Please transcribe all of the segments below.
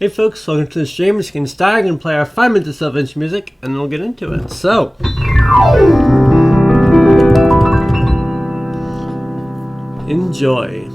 Hey folks, welcome to the stream. We're just getting started and play our 5 minutes of self-intro music and then we'll get into it. So, enjoy.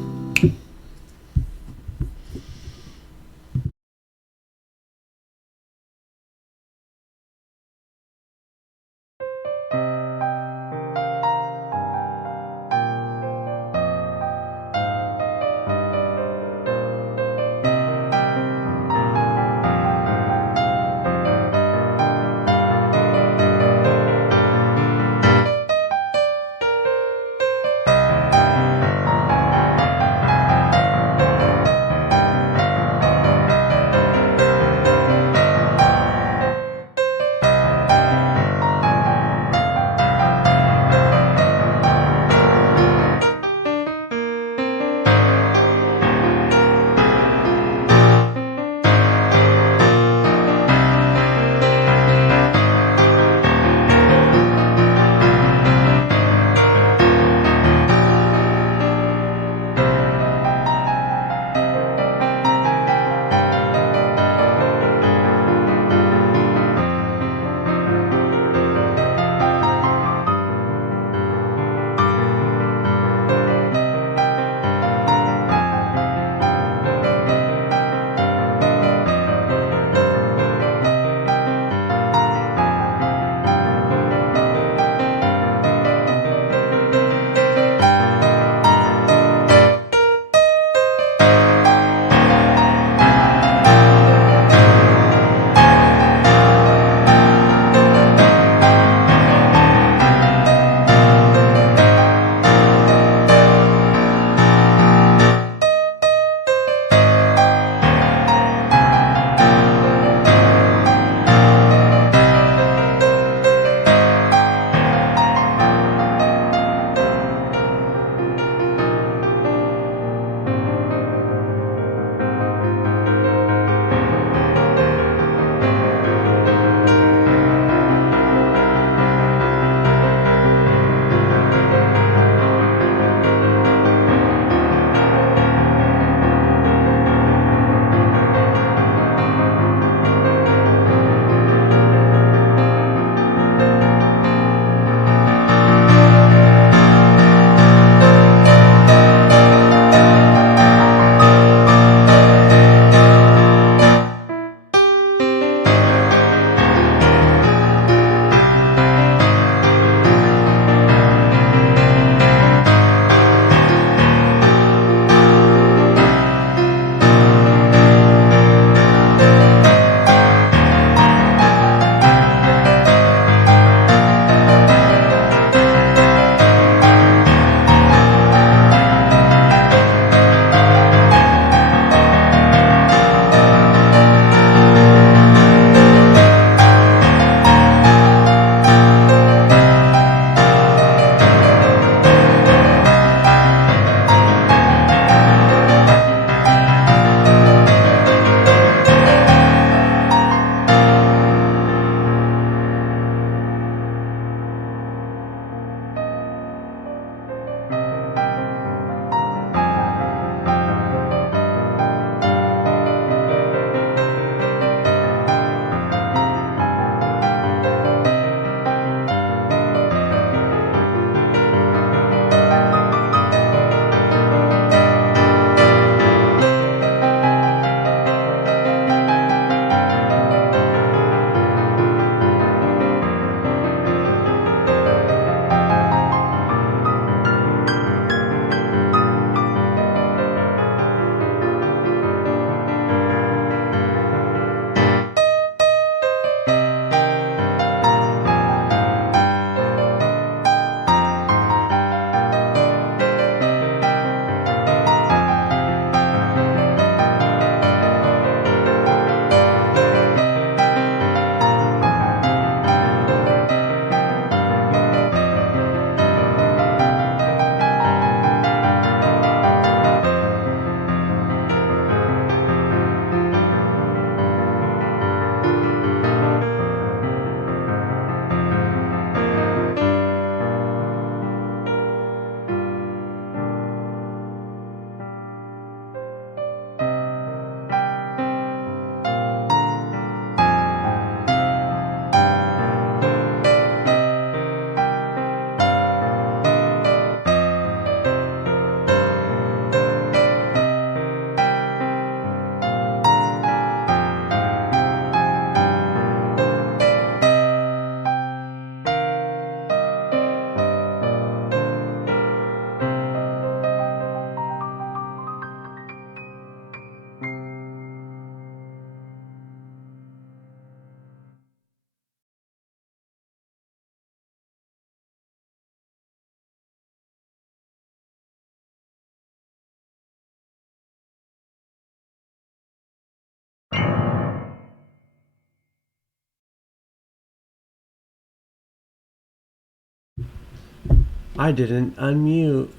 I didn't unmute.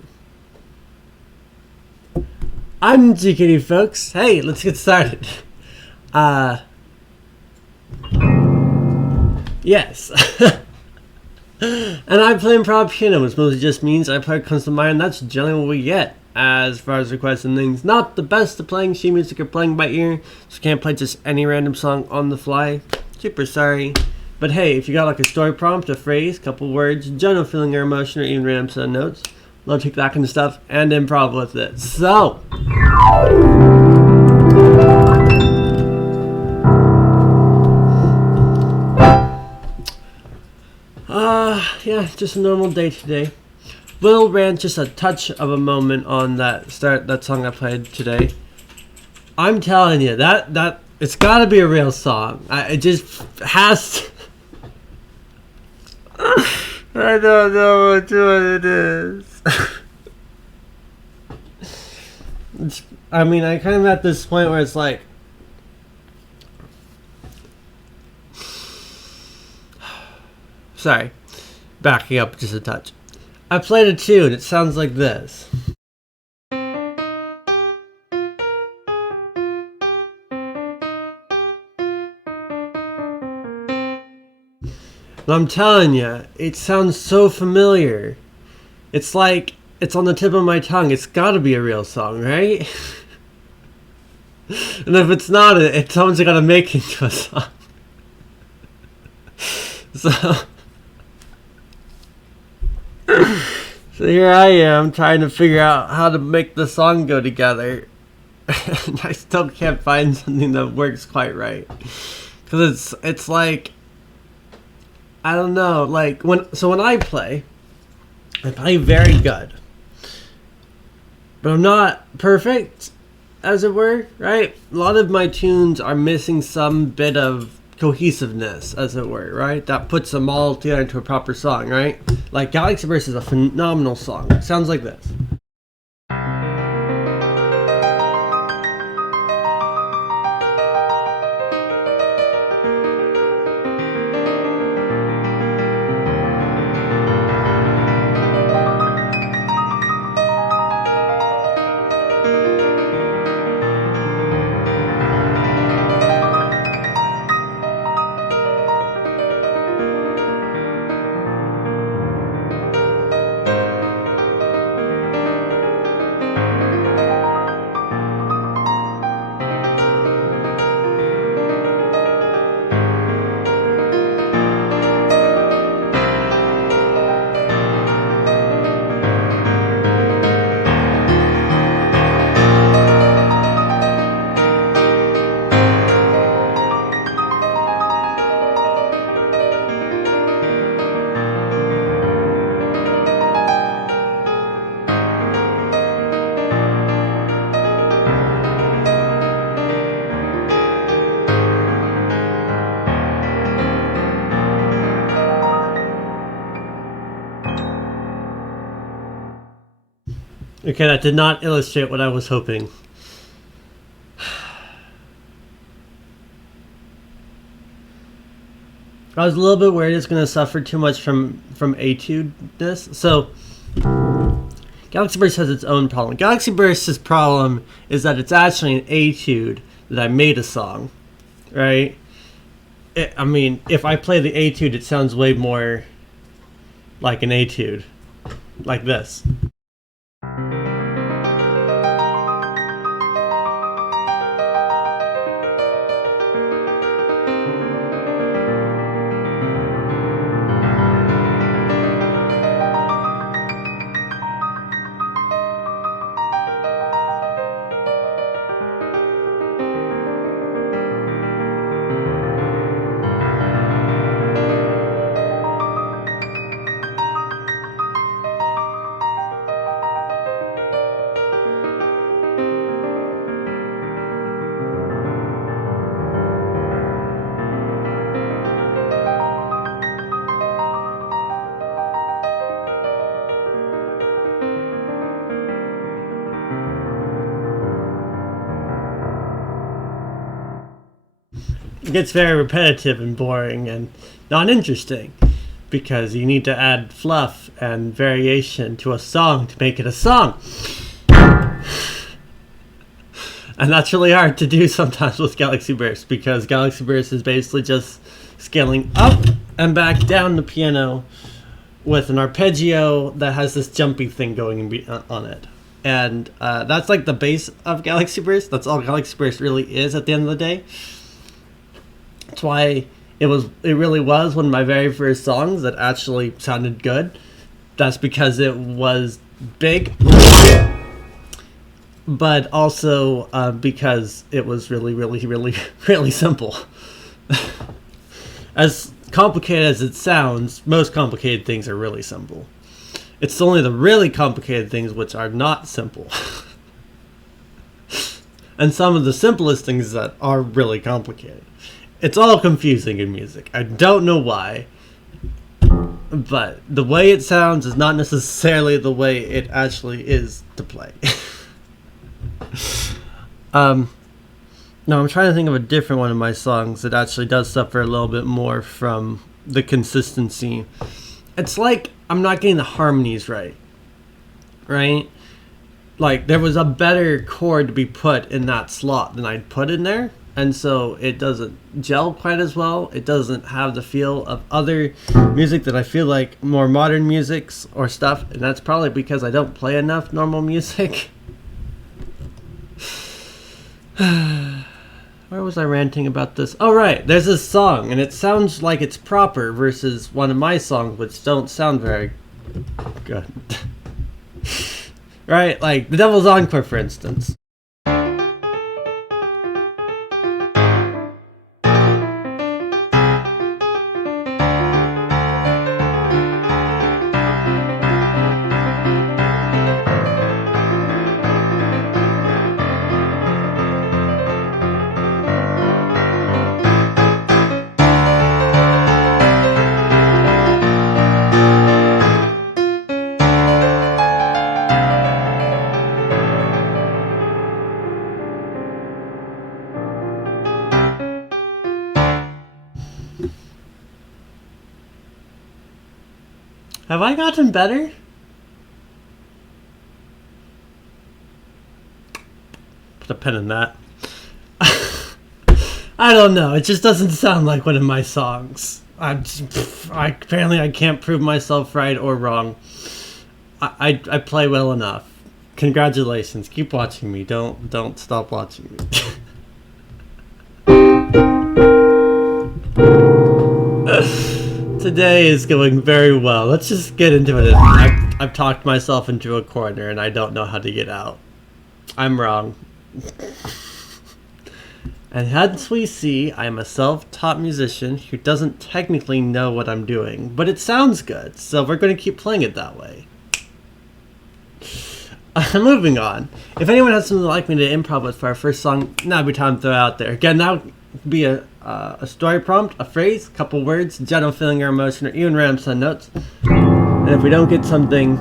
I'm GKD, folks. Hey, let's get started. Yes. And I play improv piano, which mostly just means I play what comes to mind. That's generally what we get as far as requests and things. Not the best at playing sheet music or playing by ear, so can't play just any random song on the fly. Super sorry. But hey, if you got like a story prompt, a phrase, couple words, general feeling or emotion, or even random set of notes, love to take that kind of stuff and improv with it. So, yeah, just a normal day today. Will ran just a touch of a moment on that song I played today. I'm telling you, that it's got to be a real song. It just has to. I don't know what it is. I mean, I kind of at this point where it's like, sorry, backing up just a touch. I played a tune. It sounds like this. And I'm telling you, it sounds so familiar. It's like it's on the tip of my tongue. It's got to be a real song, right? And if it's not, someone's got to make it into a song. So here I am trying to figure out how to make the song go together. And I still can't find something that works quite right. Because it's like, I don't know, like when I play very good. But I'm not perfect, as it were, right? A lot of my tunes are missing some bit of cohesiveness, as it were, right? That puts them all together into a proper song, right? Like Galaxy Burst is a phenomenal song. It sounds like this. Okay, that did not illustrate what I was hoping. I was a little bit worried it's going to suffer too much from etude-ness. So, Galaxy Burst has its own problem. Galaxy Burst's problem is that it's actually an etude that I made a song, right? I mean, if I play the etude, it sounds way more like an etude, like this. It gets very repetitive and boring and not interesting. because you need to add fluff and variation to a song to make it a song. And that's really hard to do sometimes with Galaxy Burst, because Galaxy Burst is basically just scaling up and back down the piano with an arpeggio that has this jumpy thing going on it. And that's like the base of Galaxy Burst. That's all Galaxy Burst really is at the end of the day. That's why it really was one of my very first songs that actually sounded good. That's because it was big, but also because it was really, really, really, really simple. As complicated as it sounds, most complicated things are really simple. It's only the really complicated things which are not simple. And some of the simplest things that are really complicated. It's all confusing in music. I don't know why. But the way it sounds is not necessarily the way it actually is to play. No, I'm trying to think of a different one of my songs that actually does suffer a little bit more from the consistency. It's like I'm not getting the harmonies right? Like there was a better chord to be put in that slot than I'd put in there, and so it doesn't gel quite as well. It doesn't have the feel of other music that I feel like more modern musics or stuff, and that's probably because I don't play enough normal music. Where was I ranting about this? Oh, right. There's this song, and it sounds like it's proper versus one of my songs, which don't sound very good. Right? Like The Devil's Encore, for instance. Have I gotten better? Put a pin in that. I don't know. It just doesn't sound like one of my songs. Apparently I can't prove myself right or wrong. I play well enough. Congratulations. Keep watching me. Don't stop watching me. Today is going very well. Let's just get into it. I've talked myself into a corner and I don't know how to get out. I'm wrong. And hence we see I'm a self-taught musician who doesn't technically know what I'm doing, but it sounds good, so we're going to keep playing it that way. Moving on. If anyone has something like me to improv with for our first song, now'd be time to throw it out there. Again, that would be a story prompt, a phrase, a couple words, general feeling or emotion, or even random sun notes. And if we don't get something,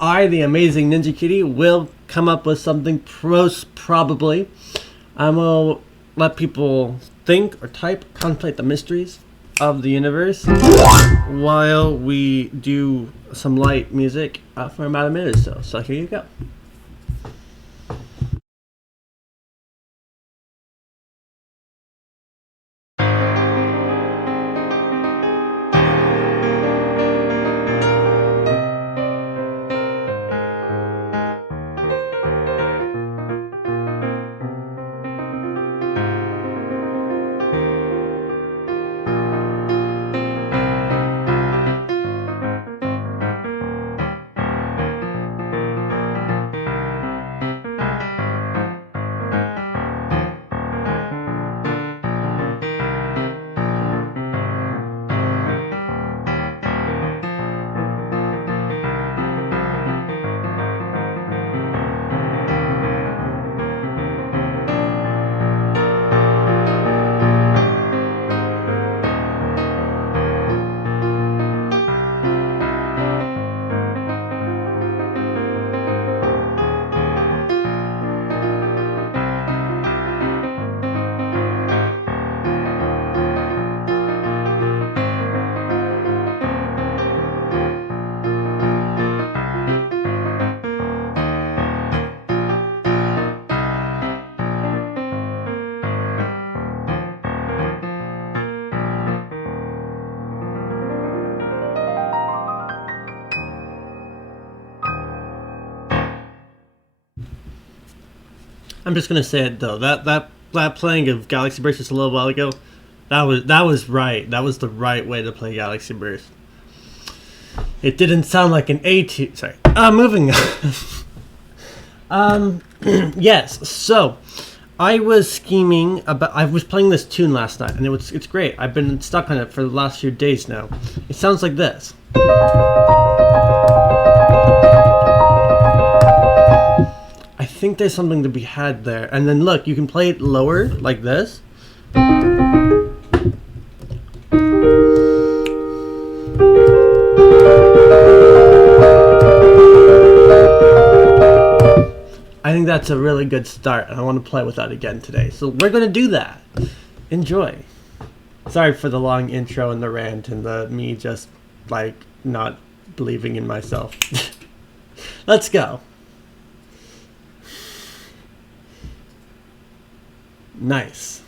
I, the amazing Ninja Kitty, will come up with something most probably. I will let people think or type, contemplate the mysteries of the universe while we do some light music for about a minute or so. So here you go. I'm just gonna say it though. That playing of Galaxy Burst just a little while ago, that was right. That was the right way to play Galaxy Burst. It didn't sound like an A tier. Sorry. Moving on. Yes. So, I was scheming about. I was playing this tune last night, and it's great. I've been stuck on it for the last few days now. It sounds like this. I think there's something to be had there. And then look, you can play it lower like this. I think that's a really good start, and I want to play with that again today. So we're going to do that. Enjoy. Sorry for the long intro and the rant and the me just, like, not believing in myself. Let's go. Nice.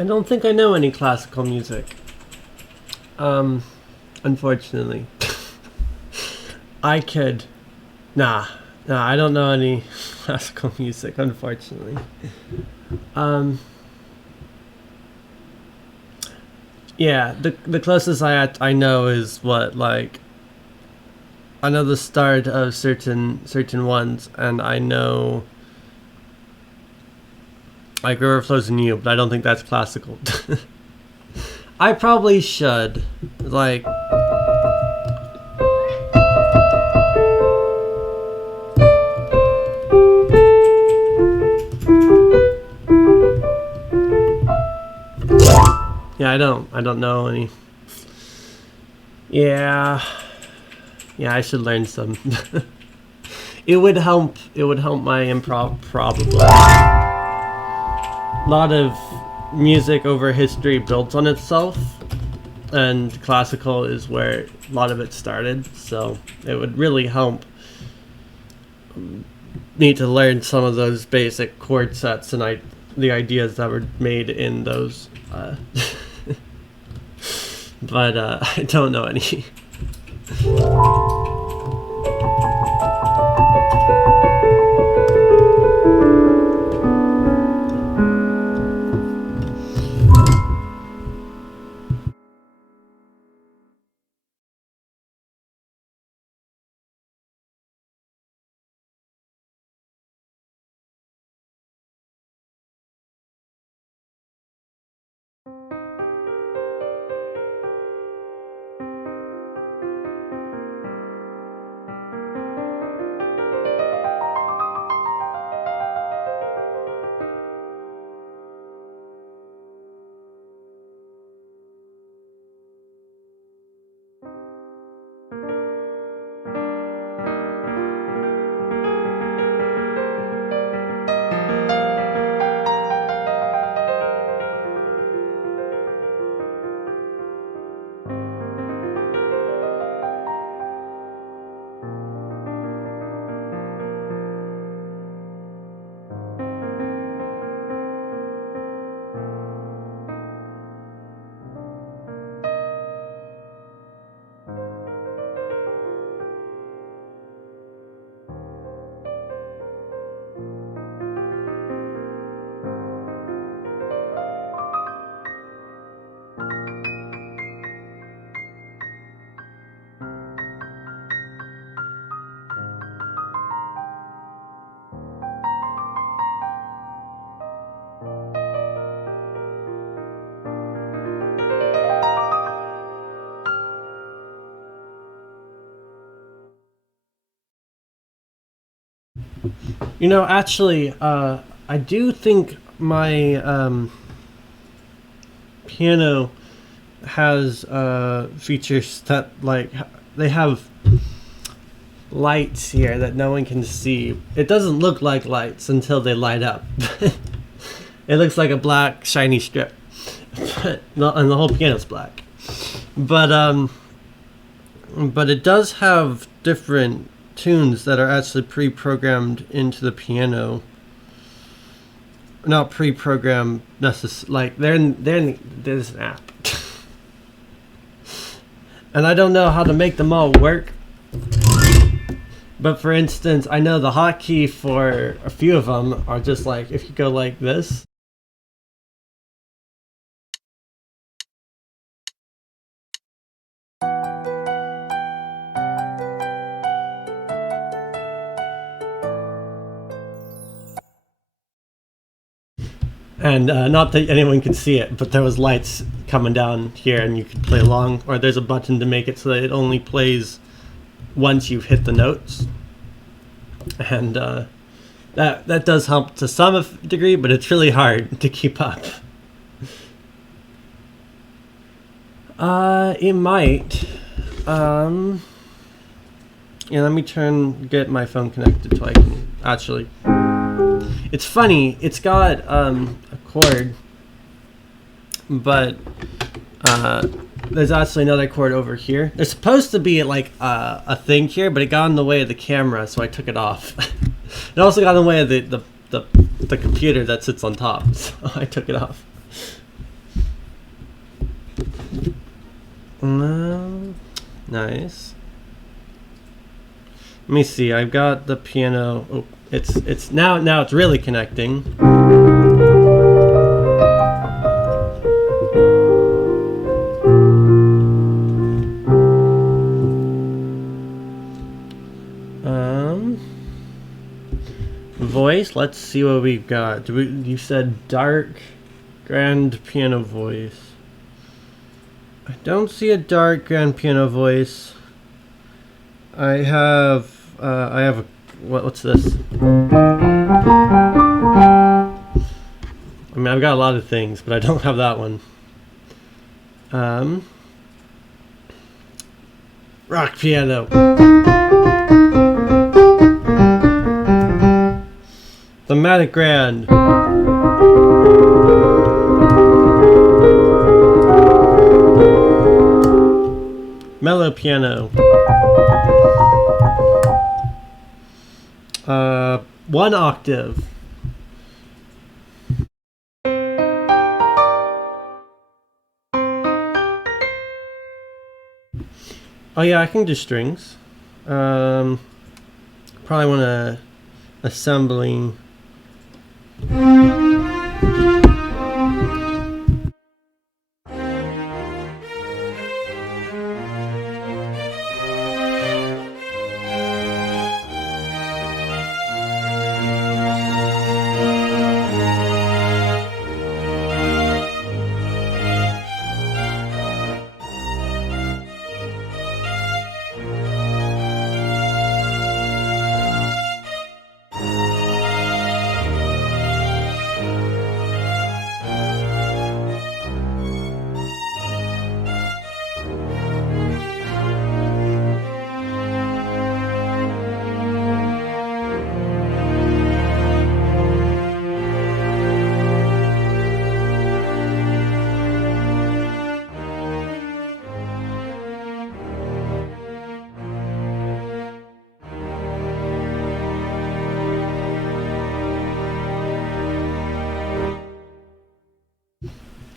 I don't think I know any classical music. Unfortunately. I could. Nah, I don't know any classical music, unfortunately. Yeah, the closest I know is what, like, I know the start of certain ones, and I know like River Flows in You, but I don't think that's classical. I probably should, like. Yeah, I don't know any. Yeah, I should learn some. It would help my improv probably. A lot of music over history builds on itself, and classical is where a lot of it started, so it would really help me to learn some of those basic chord sets and the ideas that were made in those. But I don't know any. You know, actually, I do think my piano has features that, like, they have lights here that no one can see. It doesn't look like lights until they light up. It looks like a black shiny strip, and the whole piano's black. But it does have different tunes that are actually pre-programmed into the piano. Not pre-programmed like there's an app. And I don't know how to make them all work. But for instance, I know the hotkey for a few of them are just like, if you go like this. And not that anyone can see it, but there was lights coming down here and you could play along, or there's a button to make it so that it only plays once you've hit the notes. And that does help to some degree, but it's really hard to keep up. It might. Yeah, let me get my phone connected so I can actually. It's funny, it's got a chord, but there's actually another chord over here. There's supposed to be like a thing here, but it got in the way of the camera, so I took it off. It also got in the way of the computer that sits on top, so I took it off. Nice. Let me see. I've got the piano. Oh, it's now it's really connecting. Voice. Let's see what we've got. You said dark, grand piano voice. I don't see a dark grand piano voice. I have a what's this? I mean, I've got a lot of things, but I don't have that one. Rock piano. Thematic grand. Mellow piano. One octave. Oh yeah, I can do strings. Probably want to assembling.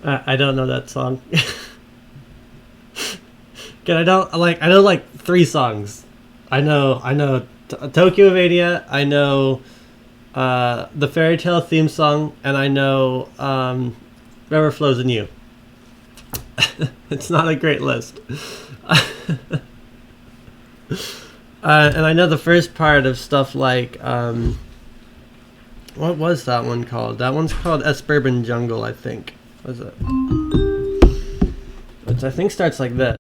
I don't know that song. I know like 3 songs. I know Tokyo Mania. I know the fairy tale theme song, and I know River Flows in You. It's not a great list. And I know the first part of stuff like what was that one called? That one's called Suburban Jungle, I think. What is it? Which I think starts like this.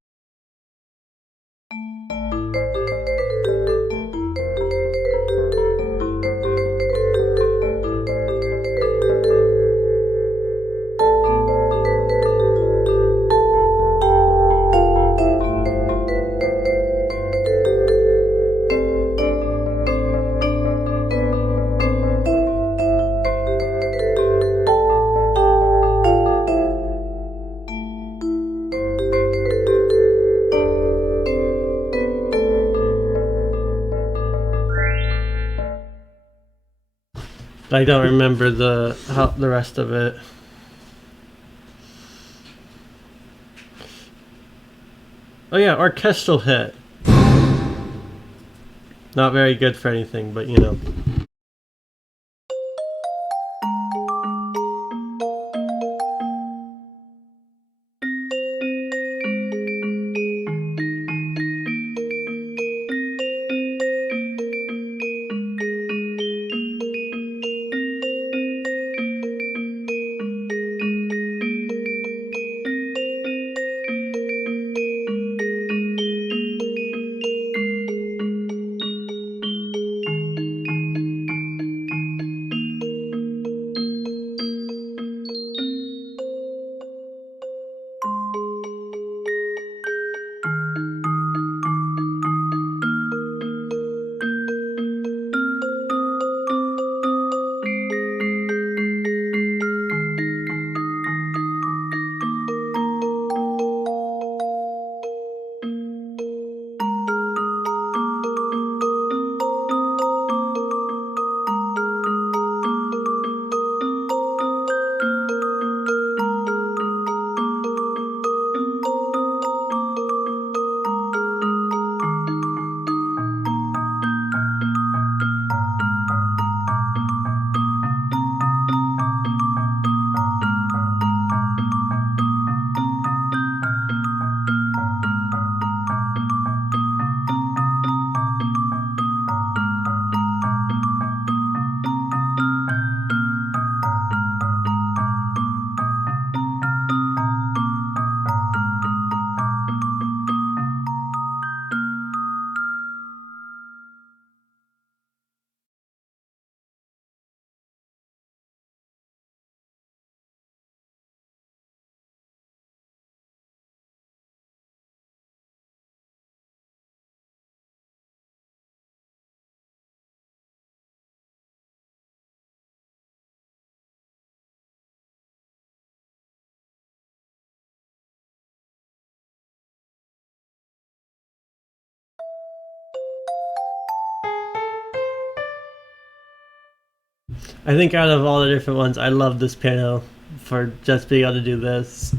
I don't remember the rest of it. Oh yeah, orchestral hit. Not very good for anything, but you know. I think out of all the different ones, I love this piano for just being able to do this.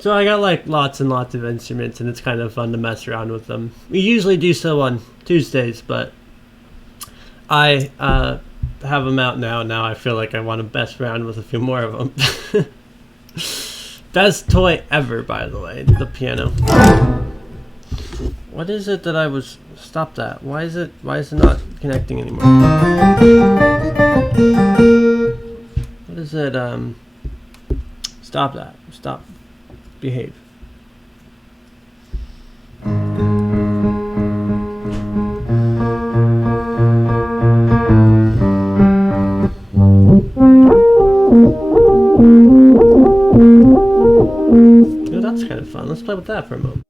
So I got like lots and lots of instruments, and it's kind of fun to mess around with them. We usually do so on Tuesdays, but I have them out now. Now I feel like I want to mess around with a few more of them. Best toy ever, by the way, the piano. What is it that I was... Stop that. Why is it not connecting anymore? What is it? Stop that. Stop. Behave. Oh, that's kind of fun. Let's play with that for a moment.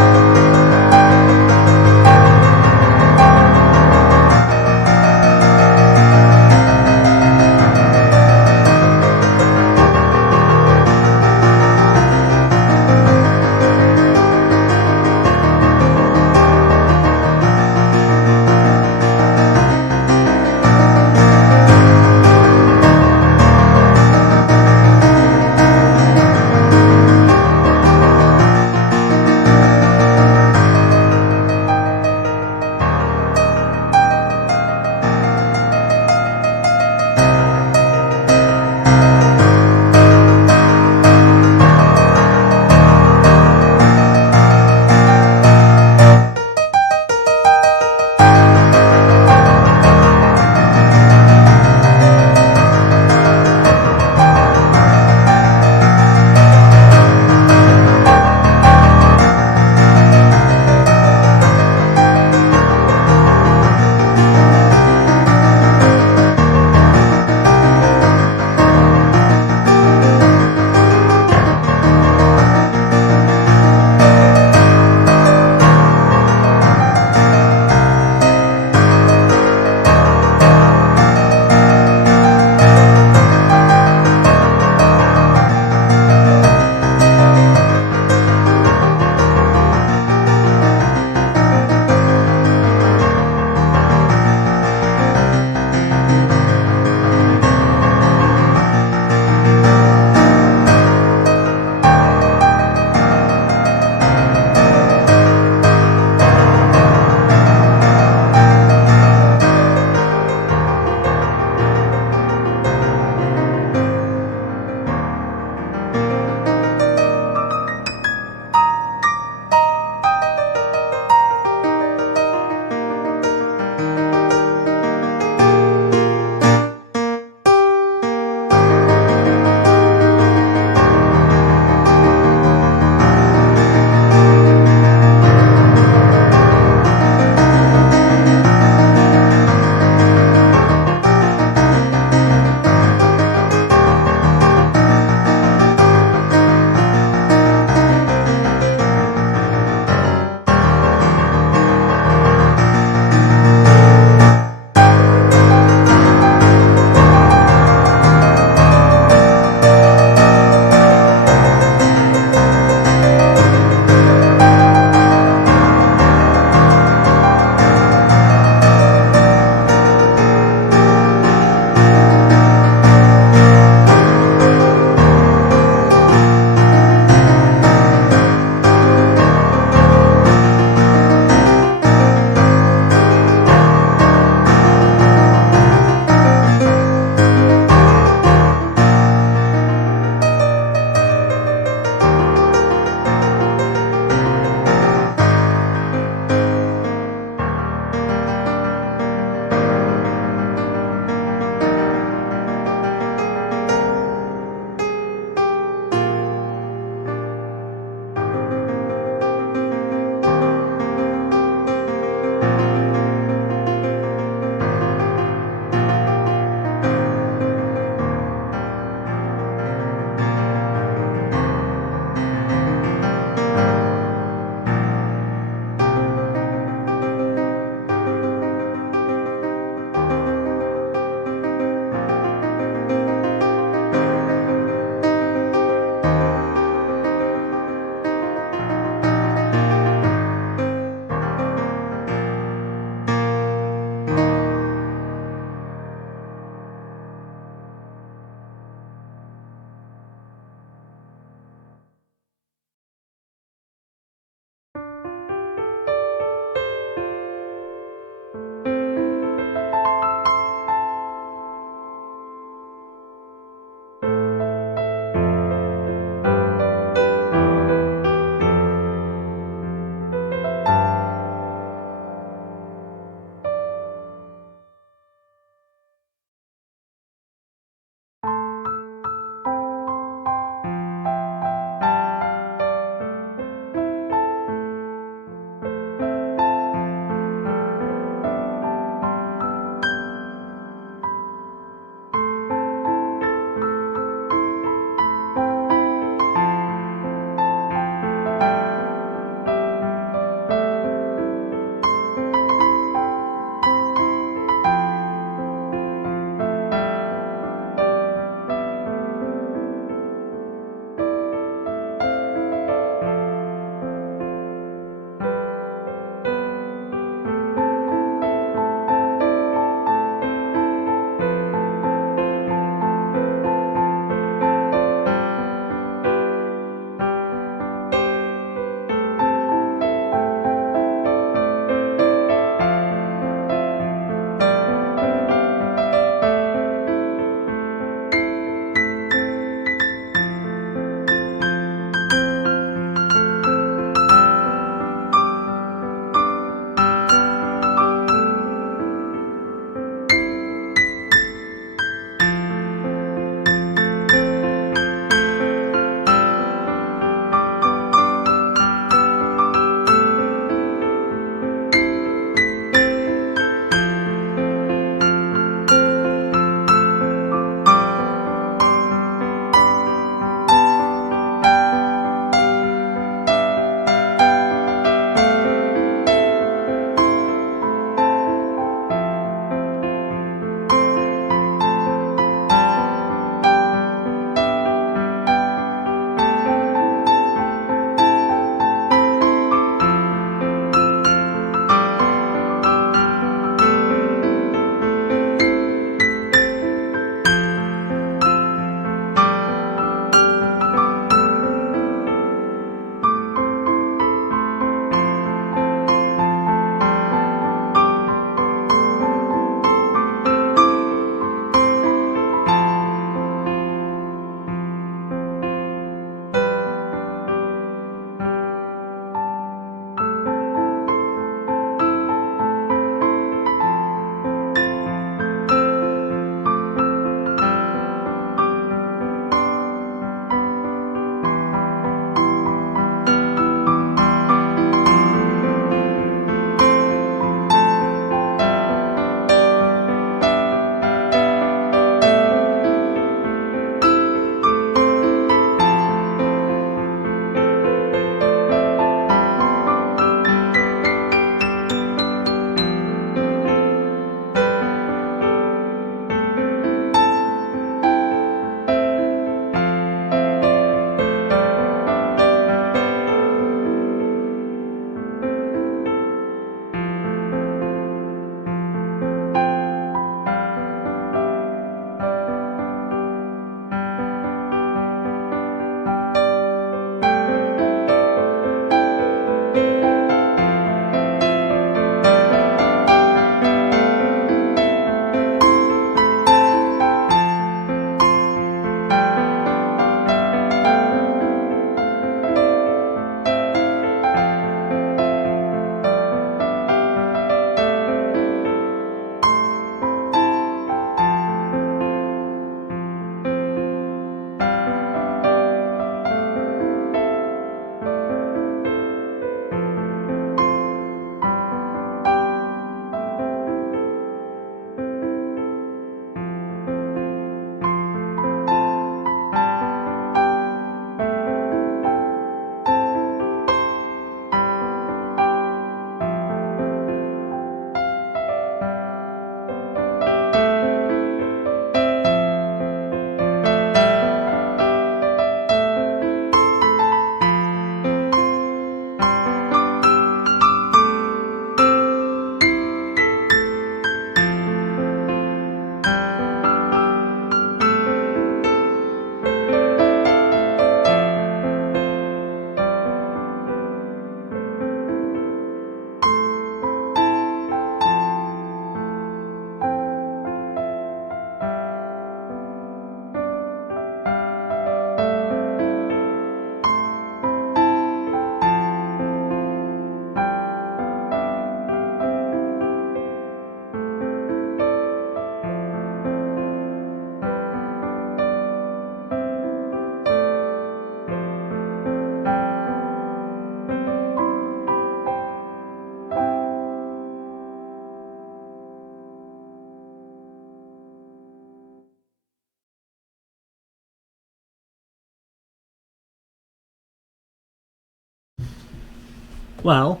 Well,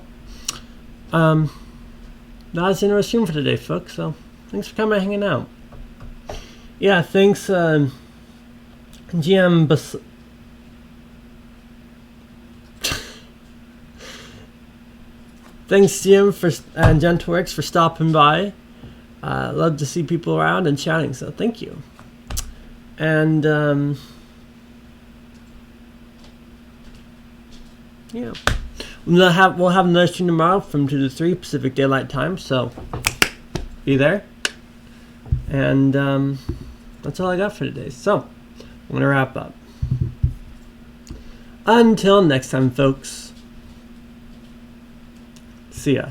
that's in our stream for today, folks. So thanks for coming and hanging out. Yeah, thanks, GM thanks, GM, and Gentleworks for stopping by. Love to see people around and chatting, so thank you. And yeah, we'll have another stream tomorrow from 2 to 3 Pacific Daylight Time, so be there. And that's all I got for today. So I'm gonna wrap up. Until next time, folks. See ya.